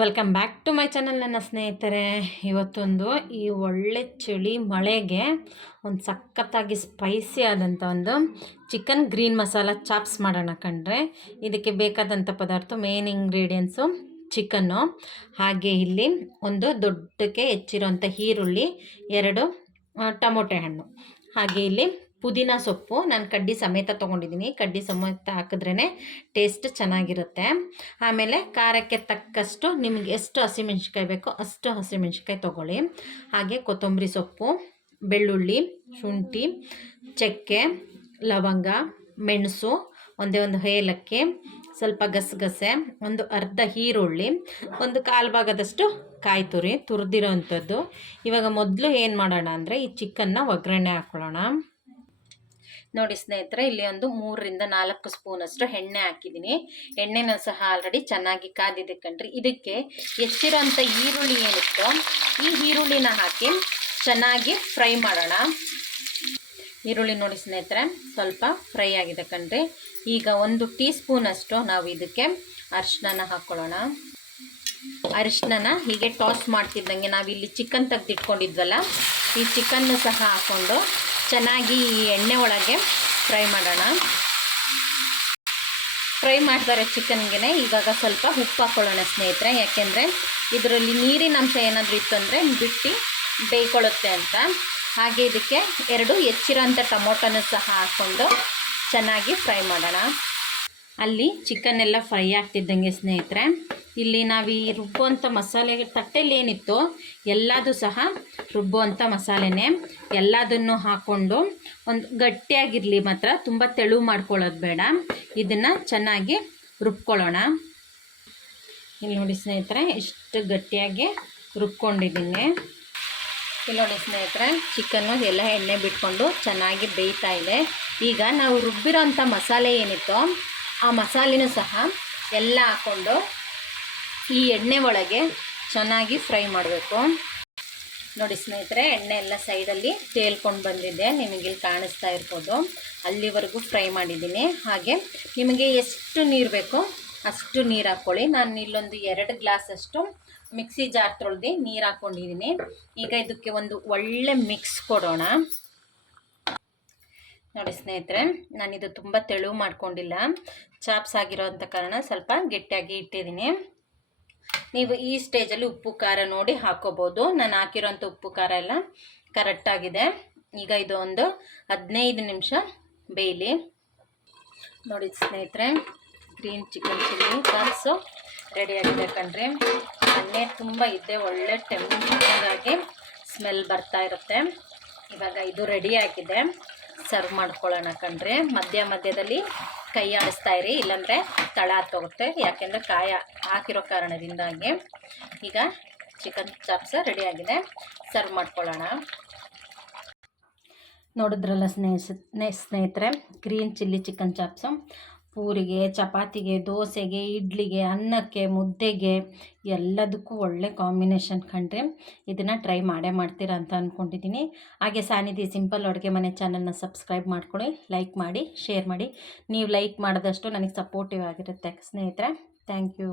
Welcome back to my channel ನನ್ನ ಸ್ನೇಹಿತರೆ. ಇವತ್ತೊಂದು ಈ ಒಳ್ಳೆ ಚಳಿ ಮಳೆಗೆ ಒಂದು ಸಖತ್ತಾಗಿ ಸ್ಪೈಸಿ ಆದಂಥ ಒಂದು ಚಿಕನ್ ಗ್ರೀನ್ ಮಸಾಲ ಚಾಪ್ಸ್ ಮಾಡೋಣ ಕಂಡ್ರೆ ಇದಕ್ಕೆ ಬೇಕಾದಂಥ ಪದಾರ್ಥ ಮೇನ್ ಇಂಗ್ರೀಡಿಯೆಂಟ್ಸು ಚಿಕನ್ನು ಹಾಗೆ ಇಲ್ಲಿ ಒಂದು ದೊಡ್ಡಕ್ಕೆ ಹೆಚ್ಚಿರೋಂಥ ಈರುಳ್ಳಿ, ಎರಡು ಟೊಮೊಟೆ ಹಣ್ಣು. ಹಾಗೆ ಇಲ್ಲಿ ಪುದೀನ ಸೊಪ್ಪು ನಾನು ಕಡ್ಡಿ ಸಮೇತ ತೊಗೊಂಡಿದ್ದೀನಿ ಕಡ್ಡಿ ಸಮೇತ ಹಾಕಿದ್ರೇ ಟೇಸ್ಟ್ ಚೆನ್ನಾಗಿರುತ್ತೆ. ಆಮೇಲೆ ಖಾರಕ್ಕೆ ತಕ್ಕಷ್ಟು ನಿಮಗೆ ಎಷ್ಟು ಹಸಿಮೆಣ್ಸಿಕಾಯಿ ಬೇಕೋ ಅಷ್ಟು ಹಸಿಮೆಣ್ಸಿಕಾಯಿ ತೊಗೊಳ್ಳಿ. ಹಾಗೆ ಕೊತ್ತಂಬರಿ ಸೊಪ್ಪು, ಬೆಳ್ಳುಳ್ಳಿ, ಶುಂಠಿ, ಚಕ್ಕೆ, ಲವಂಗ, ಮೆಣಸು, ಒಂದೇ ಒಂದು ಏಲಕ್ಕಿ, ಸ್ವಲ್ಪ ಗಸಗಸೆ, ಒಂದು ಅರ್ಧ ಈರುಳ್ಳಿ, ಒಂದು ಕಾಲು ಭಾಗದಷ್ಟು ಕಾಯಿ ತುರಿ ತುರಿದಿರೋ ಅಂಥದ್ದು ಇವಾಗ ಮೊದಲು ಏನು ಮಾಡೋಣ ಅಂದರೆ ಈ ಚಿಕನ್ನ ಒಗ್ಗರಣೆ ಹಾಕ್ಕೊಳ್ಳೋಣ ನೋಡಿ ಸ್ನೇಹಿತರೆ, ಇಲ್ಲಿ ಒಂದು ಮೂರರಿಂದ ನಾಲ್ಕು ಸ್ಪೂನ್ ಅಷ್ಟು ಎಣ್ಣೆ ಹಾಕಿದ್ದೀನಿ. ಎಣ್ಣೆನ ಸಹ ಆಲ್ರೆಡಿ ಚೆನ್ನಾಗಿ ಕಾದಿದೆ ಕಣ್ರಿ. ಇದಕ್ಕೆ ಹೆಚ್ಚಿರೋಂಥ ಈರುಳ್ಳಿ ಏನಿತ್ತೋ, ಈ ಈರುಳ್ಳಿನ ಹಾಕಿ ಚೆನ್ನಾಗಿ ಫ್ರೈ ಮಾಡೋಣ. ಈರುಳ್ಳಿ ನೋಡಿ ಸ್ನೇಹಿತರೆ, ಸ್ವಲ್ಪ ಫ್ರೈ ಆಗಿದೆ ಕಣ್ರಿ. ಈಗ ಒಂದು ಟೀ ಸ್ಪೂನಷ್ಟು ನಾವು ಇದಕ್ಕೆ ಅರಿಶಿನ ಹಾಕ್ಕೊಳ್ಳೋಣ ಅರಿಶಿನ ಹೀಗೆ ಟಾಸ್ ಮಾಡ್ತಿದ್ದಂಗೆ ನಾವಿಲ್ಲಿ ಚಿಕನ್ ತೆಗೆದಿಟ್ಕೊಂಡಿದ್ವಲ್ಲ, ಈ ಚಿಕನ್ನು ಸಹ ಹಾಕ್ಕೊಂಡು ಚೆನ್ನಾಗಿ ಎಣ್ಣೆ ಒಳಗೆ ಫ್ರೈ ಮಾಡೋಣ. ಫ್ರೈ ಮಾಡ್ತಾರೆ ಚಿಕನ್ಗೆ ಇವಾಗ ಸ್ವಲ್ಪ ಉಪ್ಪು ಹಾಕ್ಕೊಳ್ಳೋಣ ಸ್ನೇಹಿತರೆ. ಯಾಕೆಂದರೆ ಇದರಲ್ಲಿ ನೀರಿನ ಅಂಶ ಏನಾದರೂ ಇತ್ತು ಅಂದರೆ ಬಿಟ್ಟು ಬೇಯ್ಕೊಳ್ಳುತ್ತೆ ಅಂತ. ಹಾಗೆ ಇದಕ್ಕೆ ಎರಡು ಹೆಚ್ಚಿರೋಂಥ ಟೊಮೊಟೊನೂ ಸಹ ಹಾಕ್ಕೊಂಡು ಚೆನ್ನಾಗಿ ಫ್ರೈ ಮಾಡೋಣ. ಅಲ್ಲಿ ಚಿಕನ್ ಎಲ್ಲ ಫ್ರೈ ಆಗ್ತಿದ್ದಂಗೆ ಸ್ನೇಹಿತರೆ. ಇಲ್ಲಿ ನಾವು ಈ ರುಬ್ಬುವಂಥ ಮಸಾಲೆ ತಟ್ಟೆಲಿ ಏನಿತ್ತು ಎಲ್ಲದೂ ಸಹ ರುಬ್ಬುವಂಥ ಮಸಾಲೆನೇ. ಎಲ್ಲದನ್ನು ಹಾಕ್ಕೊಂಡು ಒಂದು ಗಟ್ಟಿಯಾಗಿರಲಿ ಮಾತ್ರ, ತುಂಬ ತೆಳು ಮಾಡ್ಕೊಳ್ಳೋದು ಬೇಡ. ಇದನ್ನು ಚೆನ್ನಾಗಿ ರುಬ್ಕೊಳ್ಳೋಣ. ಇಲ್ಲಿ ನೋಡಿ ಸ್ನೇಹಿತರೆ, ಇಷ್ಟು ಗಟ್ಟಿಯಾಗಿ ರುಬ್ಕೊಂಡಿದ್ದೀನಿ. ಇಲ್ಲಿ ನೋಡಿ ಸ್ನೇಹಿತರೆ ಚಿಕನ್ನು ಎಲ್ಲ ಎಣ್ಣೆ ಬಿಟ್ಕೊಂಡು ಚೆನ್ನಾಗಿ ಬೇಯ್ತಾ ಇದೆ. ಈಗ ನಾವು ರುಬ್ಬಿರೋಂಥ ಮಸಾಲೆ ಏನಿತ್ತು ಆ ಮಸಾಲೆನೂ ಸಹ ಎಲ್ಲ ಹಾಕ್ಕೊಂಡು ಈ ಎಣ್ಣೆ ಒಳಗೆ ಚೆನ್ನಾಗಿ ಫ್ರೈ ಮಾಡಬೇಕು. ನೋಡಿ ಸ್ನೇಹಿತರೆ, ಎಣ್ಣೆ ಎಲ್ಲ ಸೈಡಲ್ಲಿ ತೇಲ್ಕೊಂಡು ಬಂದಿದೆ. ನಿಮಗಿಲ್ಲಿ ಕಾಣಿಸ್ತಾ ಇರ್ಬೋದು. ಅಲ್ಲಿವರೆಗೂ ಫ್ರೈ ಮಾಡಿದ್ದೀನಿ. ಹಾಗೆ ನಿಮಗೆ ಎಷ್ಟು ನೀರು ಬೇಕೋ ಅಷ್ಟು ನೀರು ಹಾಕ್ಕೊಳ್ಳಿ. ನಾನು ಇಲ್ಲೊಂದು ಎರಡು ಗ್ಲಾಸಷ್ಟು ಮಿಕ್ಸಿ ಜಾರ್ ತೊಳೆದು ನೀರು ಹಾಕ್ಕೊಂಡಿದ್ದೀನಿ. ಈಗ ಇದಕ್ಕೆ ಒಂದು ಒಳ್ಳೆ ಮಿಕ್ಸ್ ಕೊಡೋಣ. ನೋಡಿ ಸ್ನೇಹಿತರೆ, ನಾನಿದು ತುಂಬ ತೆಳು ಮಾಡ್ಕೊಂಡಿಲ್ಲ. ಚಾಪ್ಸ್ ಆಗಿರೋ ಆಗಿರೋಂಥ ಕಾರಣ ಸ್ವಲ್ಪ ಗಟ್ಟಿಯಾಗಿ ಇಟ್ಟಿದ್ದೀನಿ. ನೀವು ಈ ಸ್ಟೇಜಲ್ಲಿ ಉಪ್ಪು, ಖಾರ ನೋಡಿ ಹಾಕೋಬೋದು. ನಾನು ಹಾಕಿರೋಂಥ ಉಪ್ಪು, ಖಾರ ಎಲ್ಲ ಕರೆಕ್ಟಾಗಿದೆ ಈಗ ಇದು ಒಂದು ಹದಿನೈದು ನಿಮಿಷ ಬೇಯಲಿ. ನೋಡಿ ಸ್ನೇಹಿತರೆ, ಗ್ರೀನ್ ಚಿಕನ್ ಚಿಲ್ಲಿ ರೆಡಿ ರೆಡಿಯಾಗಿದೆ ಕಣ್ರಿ. ಎಣ್ಣೆ ತುಂಬ ಇದೆ, ಒಳ್ಳೆ ಟೆಂಪಾಗಿ ಸ್ಮೆಲ್ ಬರ್ತಾ ಇರುತ್ತೆ. ಇವಾಗ ಇದು ರೆಡಿ ಆಗಿದೆ. ಸರ್ವ್ ಮಾಡ್ಕೊಳ್ಳೋಣ ಕಣ್ರಿ. ಮಧ್ಯ ಮಧ್ಯದಲ್ಲಿ ಕೈ ಆಡಿಸ್ತಾ ಇರಿ, ಇಲ್ಲಾಂದರೆ ತಳ ಹತ್ತೋಗುತ್ತೆ ಯಾಕೆಂದರೆ ಕಾಯ ಹಾಕಿರೋ ಕಾರಣದಿಂದಾಗಿ ಈಗ ಚಿಕನ್ ಚಾಪ್ಸ್ ರೆಡಿಯಾಗಿದೆ ಸರ್ವ್ ಮಾಡ್ಕೊಳ್ಳೋಣ. ನೋಡಿದ್ರಲ್ಲ ಸ್ನೇಹ ಸ್ನೇಹಿತರೆ ಗ್ರೀನ್ ಚಿಲ್ಲಿ ಚಿಕನ್ ಚಾಪ್ಸು ಪೂರಿಗೆ, ಚಪಾತಿಗೆ, ದೋಸೆಗೆ, ಇಡ್ಲಿಗೆ, ಅನ್ನಕ್ಕೆ, ಮುದ್ದೆಗೆ ಎಲ್ಲದಕ್ಕೂ ಒಳ್ಳೆ ಕಾಂಬಿನೇಷನ್ ಕಂಡ್ರೆ ಇದನ್ನು ಟ್ರೈ ಮಾಡೇ ಮಾಡ್ತೀರಾ ಅಂತ ಅಂದ್ಕೊಂಡಿದ್ದೀನಿ ಹಾಗೆ ಸಾನಿಧಿ ಸಿಂಪಲ್ ಅಡುಗೆ ಮನೆ ಚಾನಲ್ನ ಸಬ್ಸ್ಕ್ರೈಬ್ ಮಾಡ್ಕೊಳ್ಳಿ, ಲೈಕ್ ಮಾಡಿ, ಶೇರ್ ಮಾಡಿ. ನೀವು ಲೈಕ್ ಮಾಡಿದಷ್ಟು ನನಗೆ ಸಪೋರ್ಟಿವ್ ಆಗಿರುತ್ತೆ ಸ್ನೇಹಿತರೆ. Thank you.